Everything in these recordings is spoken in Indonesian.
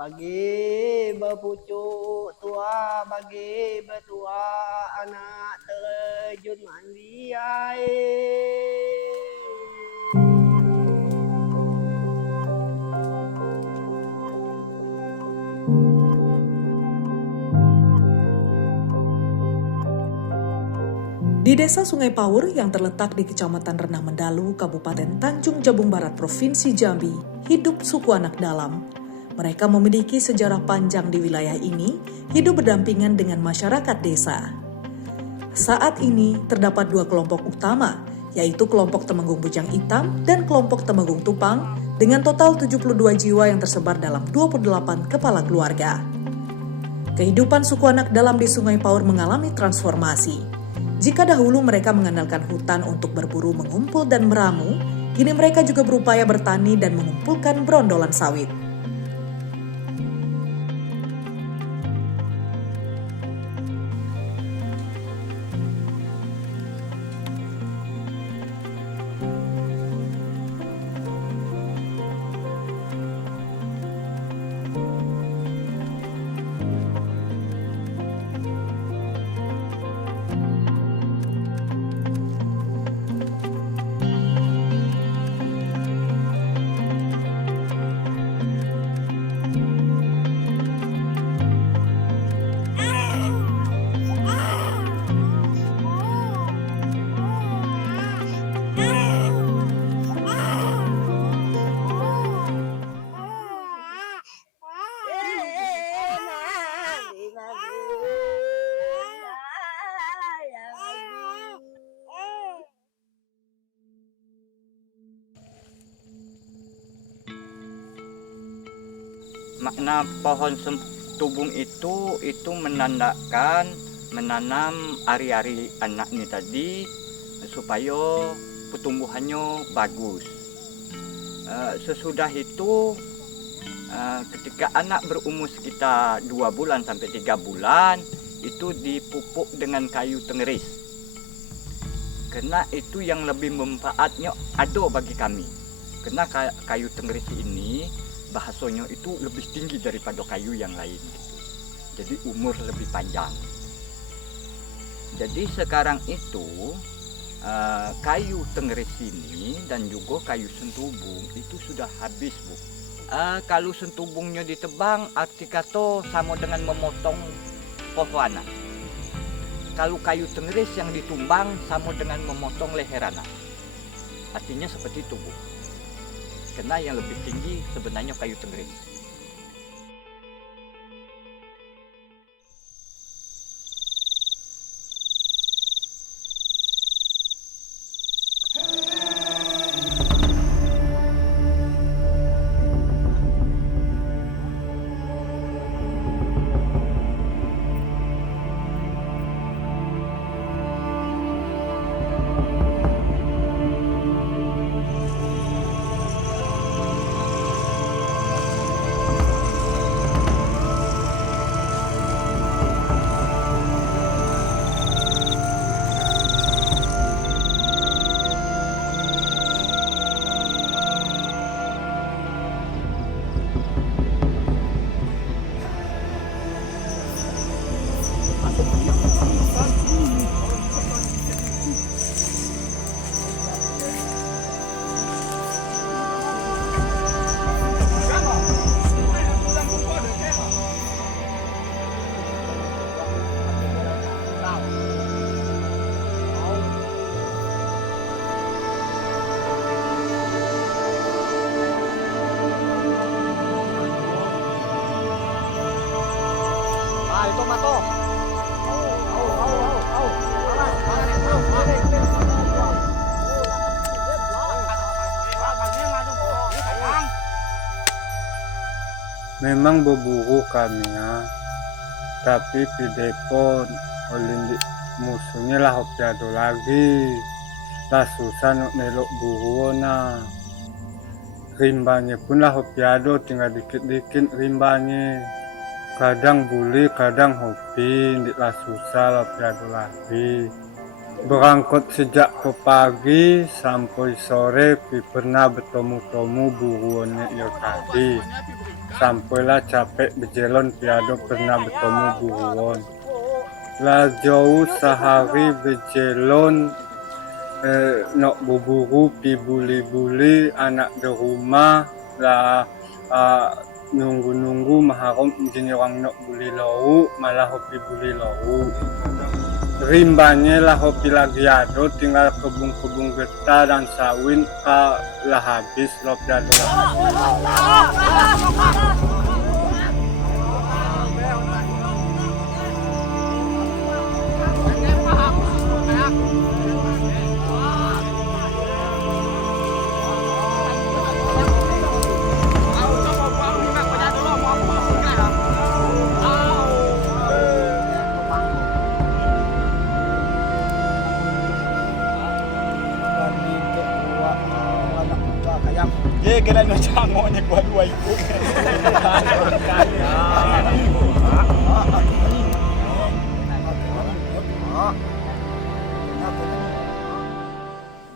Bagi bepucuk tua, bagi betua anak terjun mandi air. Di desa Sungai Paur yang terletak di Kecamatan Renah Mendalu, Kabupaten Tanjung Jabung Barat, Provinsi Jambi, hidup suku anak dalam. Mereka memiliki sejarah panjang di wilayah ini, hidup berdampingan dengan masyarakat desa. Saat ini terdapat dua kelompok utama, yaitu kelompok Temenggung Bujang Hitam dan kelompok Temenggung Tupang, dengan total 72 jiwa yang tersebar dalam 28 kepala keluarga. Kehidupan suku anak dalam di Sungai Paur mengalami transformasi. Jika dahulu mereka mengandalkan hutan untuk berburu, mengumpul, dan meramu, kini mereka juga berupaya bertani dan mengumpulkan berondolan sawit. Makna pohon sentubung itu menandakan menanam ari-ari anak ini tadi supaya pertumbuhannya bagus. Sesudah itu ketika anak berumur sekitar 2 bulan sampai 3 bulan itu dipupuk dengan kayu tenggeris. Karena itu yang lebih manfaatnya ada bagi kami. Karena kayu tenggeris ini bahasanya itu lebih tinggi daripada kayu yang lain gitu. Jadi umur lebih panjang. Jadi sekarang itu kayu tenggeris ini dan juga kayu sentubung itu sudah habis, Bu. Kalau sentubungnya ditebang arti kata sama dengan memotong pohon. Kalau kayu tenggeris yang ditumbang sama dengan memotong leher anak. Artinya seperti itu, Bu. Karena yang lebih tinggi sebenarnya kayu tenggeris. Memang berburu kami ya, tapi pidepon oleh musuhnya lah hopiado lagi, lah susah nak nelok buru na. Rimbanya pun lah hopiado tinggal dikit-dikit rimbanya. Kadang boleh, kadang hopi, lah susah lah hopiado lagi. Berangkat sejak pagi sampai sore pernah bertemu-temu buruannya ya tadi. sampailah capek bejelon piado pernah bertemu buruan. Lah jauh sehari bejelon nak berburu pi buli-buli anak di rumah lah nunggu-nunggu maharom jenis orang nak buli lauk malah hobi buli lauk. Rimbanya lah hobi lagi ada tinggal kebun-kebun getah dan sawit lah habis lopi ada. Ye, kailan na chango niya kuha luwa ikut.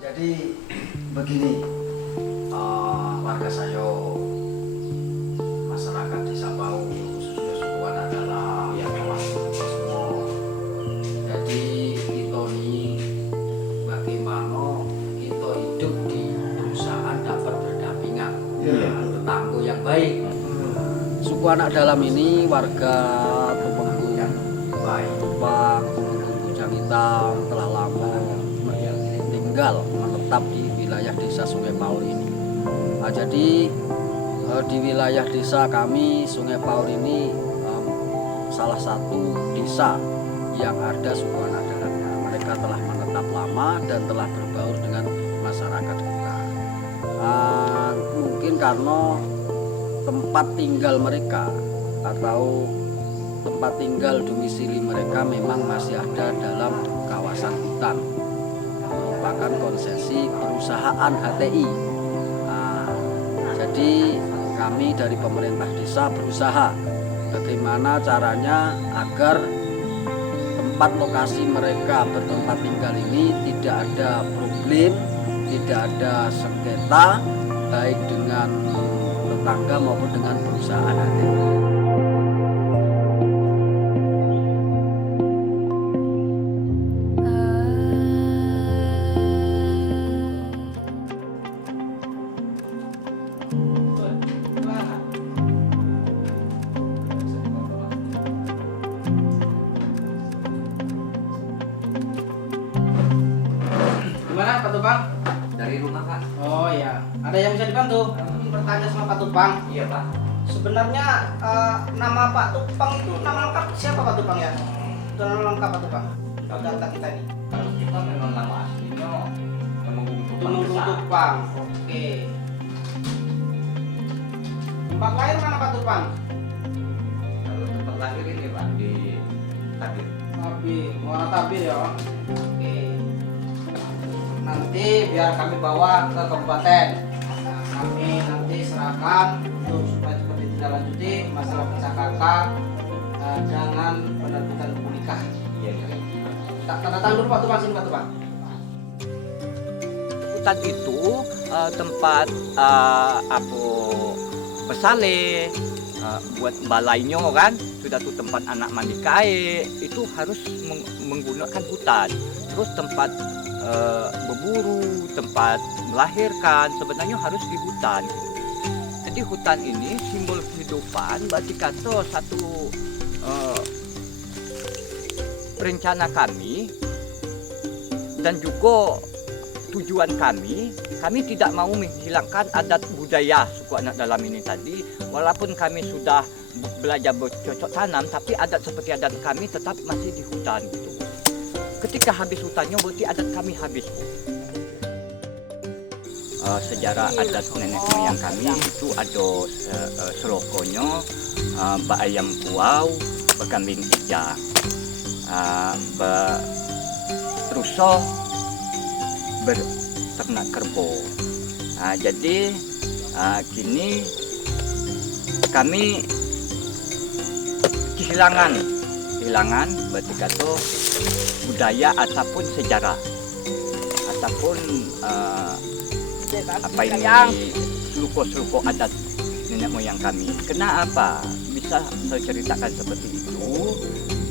Jadi begini, warga Sayo, masyarakat Desa Pau, khususnya suku anak dalam yang telah semua. Jadi kita ini bagaimana kita hidup di perusahaan dapat berdampingan, tetangga yang baik. Suku anak dalam ini warga Tupang yang baik, Tupang, Bujang Hitam telah lama tinggal menetap di wilayah desa Sungai Paur ini. Jadi di wilayah desa kami Sungai Paur ini salah satu desa yang ada suku anak dalamnya. Mereka telah menetap lama dan telah berbaur dengan masyarakat kita. Mungkin karena tempat tinggal mereka atau tempat tinggal domisili mereka memang masih ada dalam kawasan hutan, merupakan konsesi perusahaan HTI. Jadi kami dari pemerintah desa berusaha bagaimana caranya agar tempat lokasi mereka bertempat tinggal ini tidak ada problem, tidak ada sengketa baik dengan tetangga maupun dengan perusahaan HTI. Gimana Pak Tupang? Dari rumah Pak. Oh ya, ada yang bisa dibantu? Ingin bertanya sama Pak Tupang. Iya Pak. Sebenarnya nama Pak Tupang itu nama lengkap siapa Pak Tupang ya? Itu nama lengkap Pak Tupang. Data kita ini. Kalau kita memang nama aslinya Temenggung Temenggung Tupang. Oke. Tempat lahir mana Pak Tupang? Kalau tempat lahir ini Pak di Tabir. Tabir, Muara Tabir ya. Oke. Nanti biar kami bawa ke kabupaten. Nah, kami nanti serahkan untuk supaya cepat ditindaklanjuti masalah PKK dengan penerbitan buku nikah. Iya. Tanda tangan dulu Pak Tupang, sini Pak Tupang. Hutan itu tempat apa besale buat balainya kan, sudah tuh tempat anak mandi kae itu harus menggunakan hutan. Terus tempat berburu, tempat melahirkan sebenarnya harus di hutan. Jadi hutan ini simbol kehidupan, berarti kata satu rencana kami dan juga tujuan kami tidak mau menghilangkan adat budaya suku anak dalam ini tadi. Walaupun kami sudah belajar bercocok tanam, tapi adat seperti adat kami tetap masih di hutan gitu. Ketika habis hutannya berarti adat kami habis. Sejarah adat nenek moyang kami itu ada selokonya, ayam puau, kambing hijau, ruso, berternak kerbau. Jadi kini kami kehilangan berarti kata budaya ataupun sejarah ataupun apa ini seluko adat nenek nenek moyang kami. Kenapa bisa saya ceritakan seperti itu?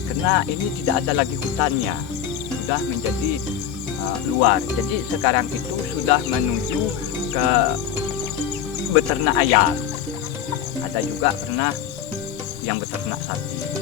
Karena ini tidak ada lagi hutannya, sudah menjadi luar. Jadi sekarang itu sudah menuju ke beternak ayam. Ada juga pernah yang beternak sapi.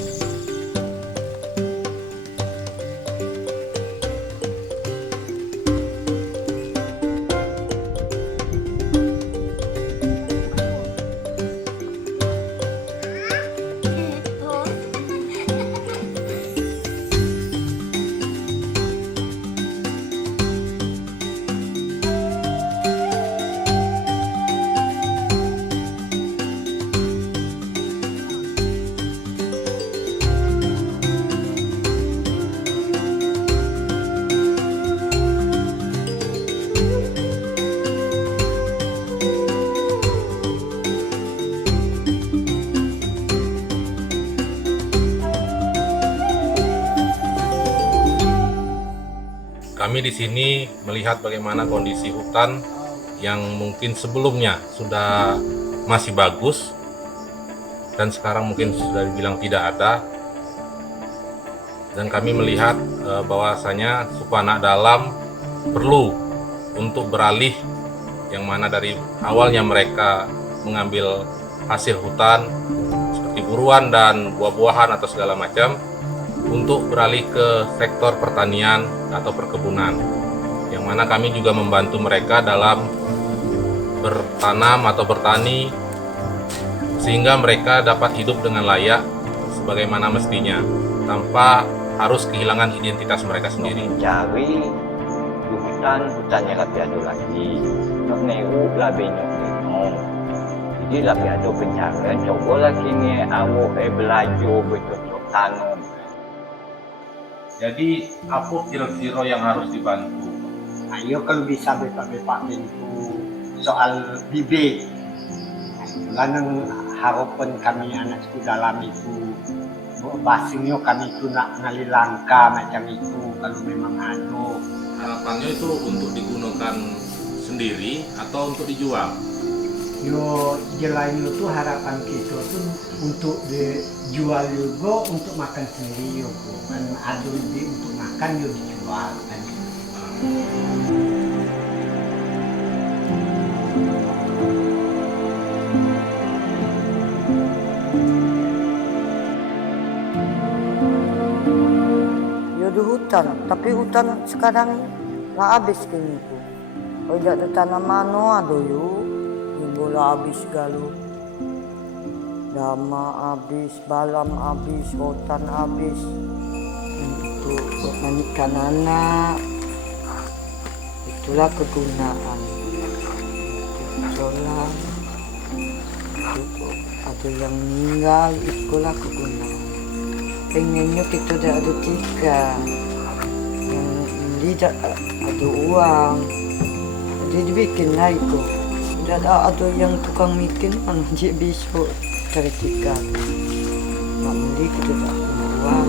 Kami di sini melihat bagaimana kondisi hutan yang mungkin sebelumnya sudah masih bagus dan sekarang mungkin sudah dibilang tidak ada. Dan kami melihat bahwasanya suku anak dalam perlu untuk beralih, yang mana dari awalnya mereka mengambil hasil hutan seperti buruan dan buah-buahan atau segala macam, untuk beralih ke sektor pertanian atau perkebunan, yang mana kami juga membantu mereka dalam bertanam atau bertani sehingga mereka dapat hidup dengan layak sebagaimana mestinya tanpa harus kehilangan identitas mereka sendiri. Mencari hutannya lebih ada lagi, nak neru lebih nyok. Jadi lebih ada pencarian. Coba lagi ni awak belajar betul tanam. Jadi apa kira-kira yang harus dibantu? Ayo kalau bisa bepak-bepak pintu soal bibit. Lanang harapan kami anak suku dalam itu, basingnya kami itu nak ngali langka macam itu kalau memang ada. Harapannya itu untuk digunakan sendiri atau untuk dijual? Yo lain itu harapan kita tuh untuk dijual juga, untuk makan sendiri juga. Kan ada untuk makan yo dijual kan. Yo di hutan, tapi hutan sekarang lah habis kini tu. Kalau tidak ada tanaman ada yo. Bola habis galuh, dama habis, balam habis, hutan habis untuk mandikan anak. Itulah kegunaan sholat. Ada yang meninggal, itulah kegunaan. Pengennya kita tidak ada tiga, yang tidak ada uang, jadi dibikin lah itu. Dan ada yang tukang bikin kan dia bisa cari tiga. Nak beli kita tak punya uang.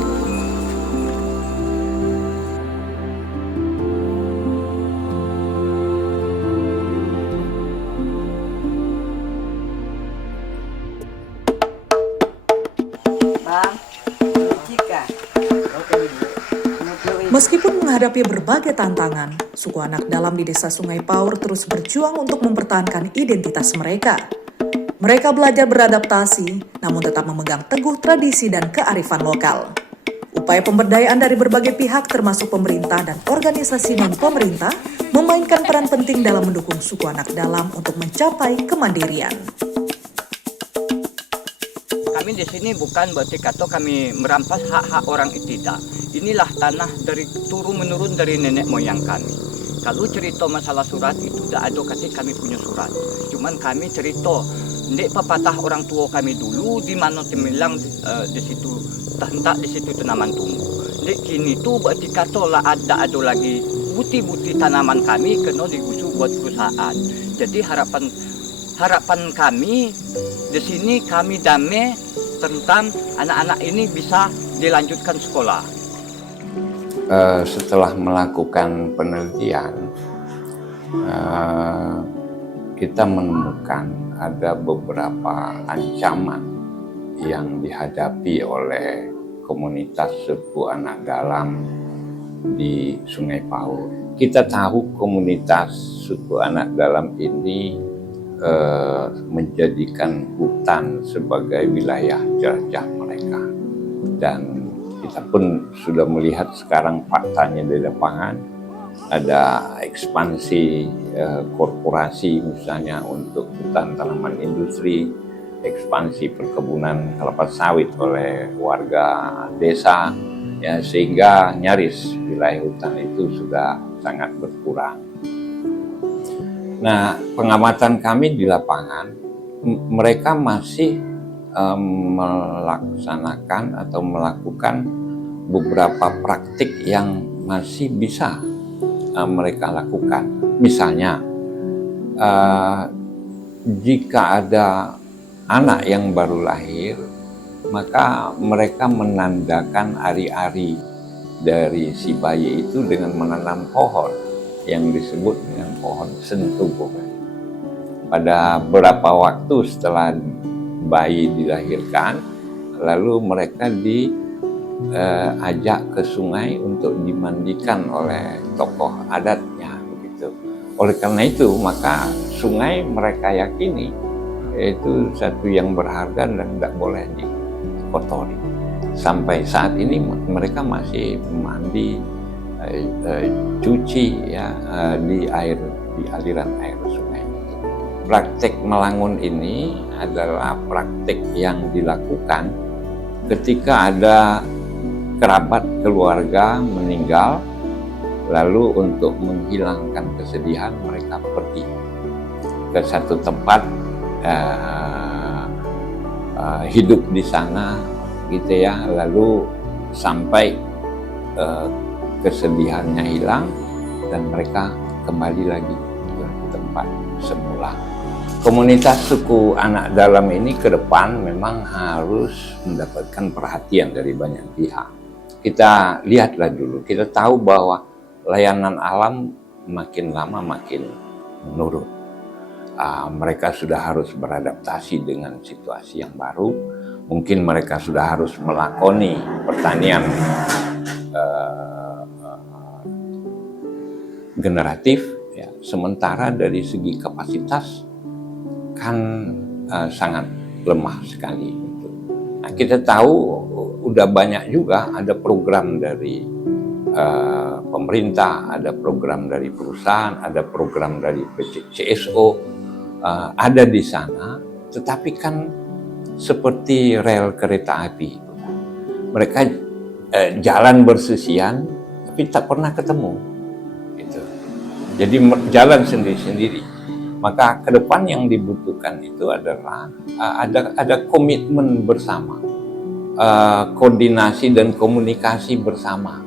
Bang, tiga. Meskipun menghadapi berbagai tantangan, suku anak dalam di Desa Sungai Paur terus berjuang untuk mempertahankan identitas mereka. Mereka belajar beradaptasi, namun tetap memegang teguh tradisi dan kearifan lokal. Upaya pemberdayaan dari berbagai pihak termasuk pemerintah dan organisasi non-pemerintah memainkan peran penting dalam mendukung suku anak dalam untuk mencapai kemandirian. Kami di sini bukan berarti kata kami merampas hak-hak orang, tidak. Inilah tanah dari turun-menurun dari nenek moyang kami. Kalau cerita masalah surat itu tidak ada kata kami punya surat. Cuman kami cerita, ndek pepatah orang tua kami dulu di mana temilang di situ hentak di situ tanaman tumbuh. Ndek kini tu berarti kata lah ada lagi buti-buti tanaman kami kena digusur buat perusahaan. Jadi harapan kami di sini kami damai tentang anak-anak ini bisa dilanjutkan sekolah. Setelah melakukan penelitian, kita menemukan ada beberapa ancaman yang dihadapi oleh komunitas suku anak dalam di Sungai Paur. Kita tahu komunitas suku anak dalam ini menjadikan hutan sebagai wilayah jelajah mereka. Dan kita pun sudah melihat sekarang faktanya di lapangan, ada ekspansi korporasi misalnya untuk hutan tanaman industri, ekspansi perkebunan kelapa sawit oleh warga desa, ya, sehingga nyaris wilayah hutan itu sudah sangat berkurang. Nah, pengamatan kami di lapangan, mereka masih melaksanakan atau melakukan beberapa praktik yang masih bisa mereka lakukan. Misalnya, jika ada anak yang baru lahir, maka mereka menandakan ari-ari dari si bayi itu dengan menanam pohon yang disebut dengan pohon sentubung. Pada beberapa waktu setelah bayi dilahirkan, lalu mereka diajak ke sungai untuk dimandikan oleh tokoh adatnya, begitu. Oleh karena itu, maka sungai mereka yakini itu satu yang berharga dan tidak boleh dikotori. Sampai saat ini mereka masih mandi, cuci ya di aliran air sungai. Praktek melangun ini adalah praktek yang dilakukan ketika ada kerabat keluarga meninggal, lalu untuk menghilangkan kesedihan mereka pergi ke satu tempat, hidup di sana gitu ya, lalu sampai kesedihannya hilang dan mereka kembali lagi ke tempat semula. Komunitas suku anak dalam ini ke depan memang harus mendapatkan perhatian dari banyak pihak. Kita lihatlah dulu, kita tahu bahwa layanan alam makin lama makin menurun. Mereka sudah harus beradaptasi dengan situasi yang baru. Mungkin mereka sudah harus melakoni pertanian generatif, ya. Sementara dari segi kapasitas kan sangat lemah sekali. Nah, kita tahu udah banyak juga ada program dari pemerintah, ada program dari perusahaan, ada program dari CSO, ada di sana, tetapi kan seperti rel kereta api. Mereka jalan bersisian, tapi tak pernah ketemu. Gitu. Jadi jalan sendiri-sendiri. Maka ke depan yang dibutuhkan itu adalah ada komitmen bersama, koordinasi dan komunikasi bersama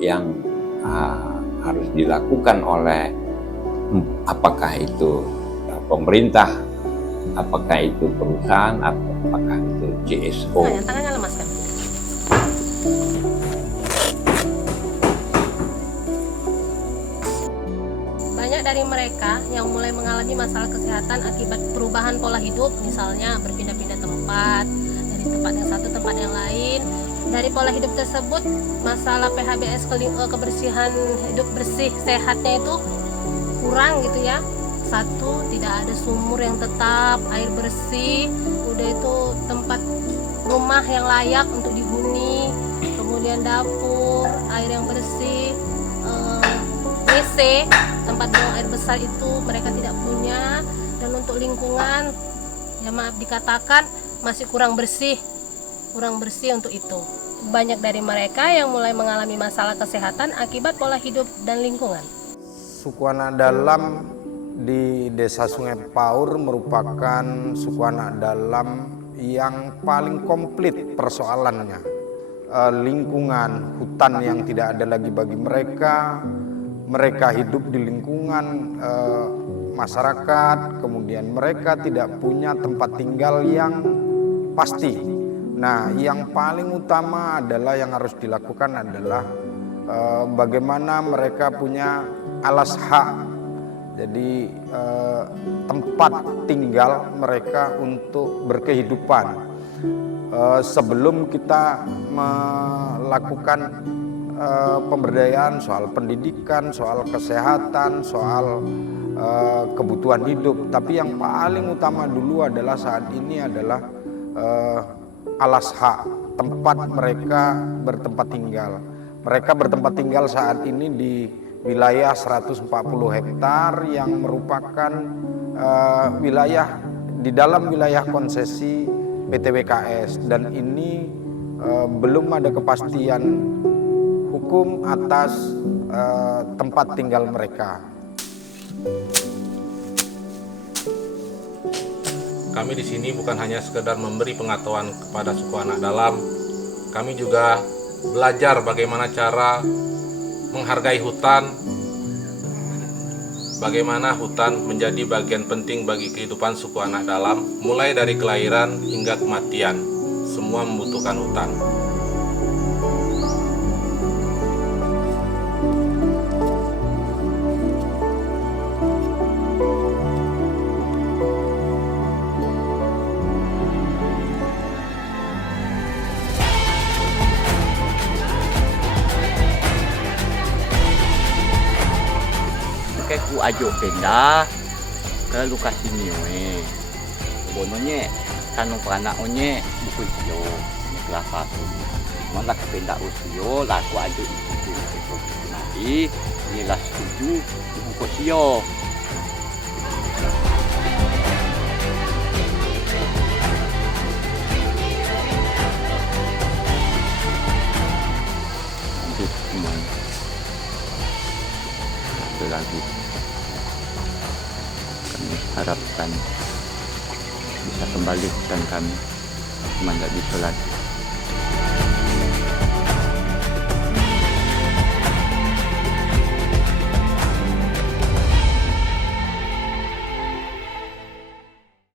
yang harus dilakukan oleh apakah itu pemerintah, apakah itu perusahaan, apakah itu CSO. Tangannya lemas kan? Banyak dari mereka yang mulai mengalami masalah kesehatan akibat perubahan pola hidup, misalnya berpindah-pindah tempat, dari tempat yang satu tempat yang lain. Dari pola hidup tersebut, masalah PHBS kebersihan hidup bersih sehatnya itu kurang gitu ya. Satu, tidak ada sumur yang tetap, air bersih, udah itu tempat rumah yang layak untuk dihuni, kemudian dapur, air yang bersih, WC, tempat buang air besar itu mereka tidak punya, dan untuk lingkungan, ya maaf dikatakan masih kurang bersih untuk itu. Banyak dari mereka yang mulai mengalami masalah kesehatan akibat pola hidup dan lingkungan. Suku anak dalam di Desa Sungai Paur merupakan suku anak dalam yang paling komplit persoalannya. Lingkungan, hutan yang tidak ada lagi bagi mereka, mereka hidup di lingkungan masyarakat, kemudian mereka tidak punya tempat tinggal yang pasti. Nah, yang paling utama adalah yang harus dilakukan adalah bagaimana mereka punya alas hak Jadi tempat tinggal mereka untuk berkehidupan. Sebelum kita melakukan pemberdayaan soal pendidikan, soal kesehatan, soal kebutuhan hidup, tapi yang paling utama dulu adalah saat ini adalah alas hak, tempat mereka bertempat tinggal. Mereka bertempat tinggal saat ini di wilayah 140 hektar yang merupakan wilayah di dalam wilayah konsesi PTWKS, dan ini belum ada kepastian hukum atas tempat tinggal mereka. Kami di sini bukan hanya sekedar memberi pengetahuan kepada suku anak dalam, kami juga belajar bagaimana cara menghargai hutan, bagaimana hutan menjadi bagian penting bagi kehidupan suku anak dalam, mulai dari kelahiran hingga kematian, semua membutuhkan hutan. Ku ajo pindah ke Lukasinio bononye tanong panak onye buku iyo kelapa malah pindah usio laku ajo itu nanti nila setuju buku sio lagi kami harapkan bisa kembali hutan kami, cuma tidak bisa lagi.